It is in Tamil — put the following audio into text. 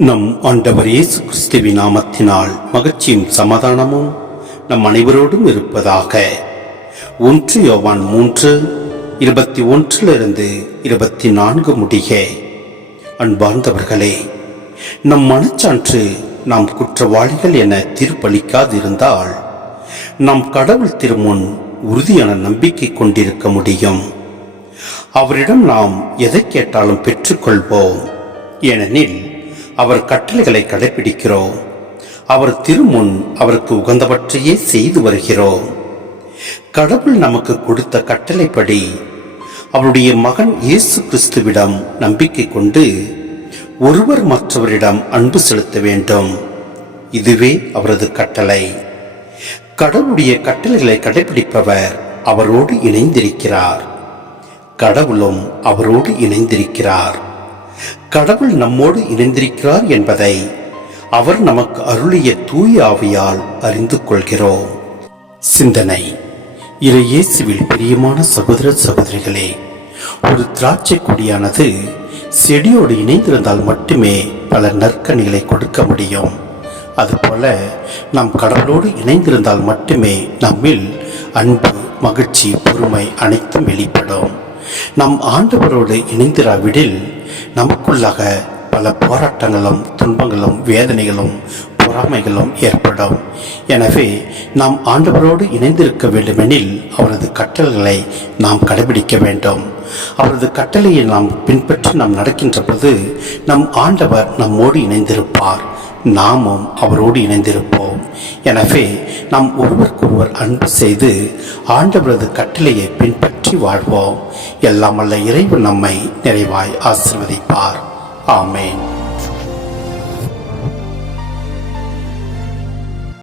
நம் ஆண்டவர் இயேசு கிறிஸ்துவின் நாமத்தினால் மகிழ்ச்சியும் சமாதானமும் நம் அனைவரோடும் இருப்பதாக. 1 யோவான் 3:21-24 முடிக. அன்பார்ந்தவர்களே, நம் மனச்சான்று நாம் குற்றவாளிகள் என தீர்ப்பளிக்காதிருந்தால் நாம் கடவுள் திருமுன் உறுதியான நம்பிக்கை கொண்டிருக்க முடியும். அவரிடம் நாம் எதை கேட்டாலும் பெற்றுக்கொள்வோம். ஏனெனில் அவர் கட்டளைகளை கடைபிடிக்கிறோம். அவர் திருமுன் அவருக்கு உகந்தவற்றையே செய்து வருகிறோம். கடவுள் நமக்கு கொடுத்த கட்டளைப்படி அவருடைய மகன் இயேசு கிறிஸ்துவிடம் நம்பிக்கை கொண்டு ஒருவர் மற்றவரிடம் அன்பு செலுத்த வேண்டும். இதுவே அவரது கட்டளை. கடவுளுடைய கட்டளைகளை கடைபிடிப்பவர் அவரோடு இணைந்திருக்கிறார். கடவுளும் அவரோடு இணைந்திருக்கிறார். கடவுள் நம்மோடு இணைந்திருக்கிறார் என்பதை அவர் நமக்கு அருளிய தூய ஆவியால் அறிந்து கொள்கிறோம். சிந்தனை. இயேசுவில் பிரியமான சகோதர சகோதரிகளே, ஒரு திராட்சை கொடியானது செடியோடு இணைந்திருந்தால் மட்டுமே பல நற்கனிகளை கொடுக்க முடியும். அதுபோல நாம் கடவுளோடு இணைந்திருந்தால் மட்டுமே நம்மில் அன்பு, மகிழ்ச்சி, பொறுமை அனைத்தும் வெளிப்படும். நம் ஆண்டவரோடு இணைந்திராவிடில் நமக்குள்ளாக பல போராட்டங்களும், துன்பங்களும், வேதனைகளும், பொறாமைகளும் ஏற்படும். எனவே நாம் ஆண்டவரோடு இணைந்திருக்க வேண்டுமெனில் அவரது கட்டளைகளை நாம் கடைபிடிக்க வேண்டும். அவரது கட்டளையை நாம் பின்பற்றி நாம் நடக்கின்ற போது நம் ஆண்டவர் நம்மோடு இணைந்திருப்பார், நாமும் அவரோடு இணைந்திருப்போம். எனவே நாம் ஒருவருக்கொருவர் அன்பு செய்து ஆண்டவரது கட்டளையை பின்பற்றி வாழ்வோம். எல்லாம் வல்ல இறைவன் நம்மை நிறைவாய் ஆசீர்வதிப்பார். ஆமேன்.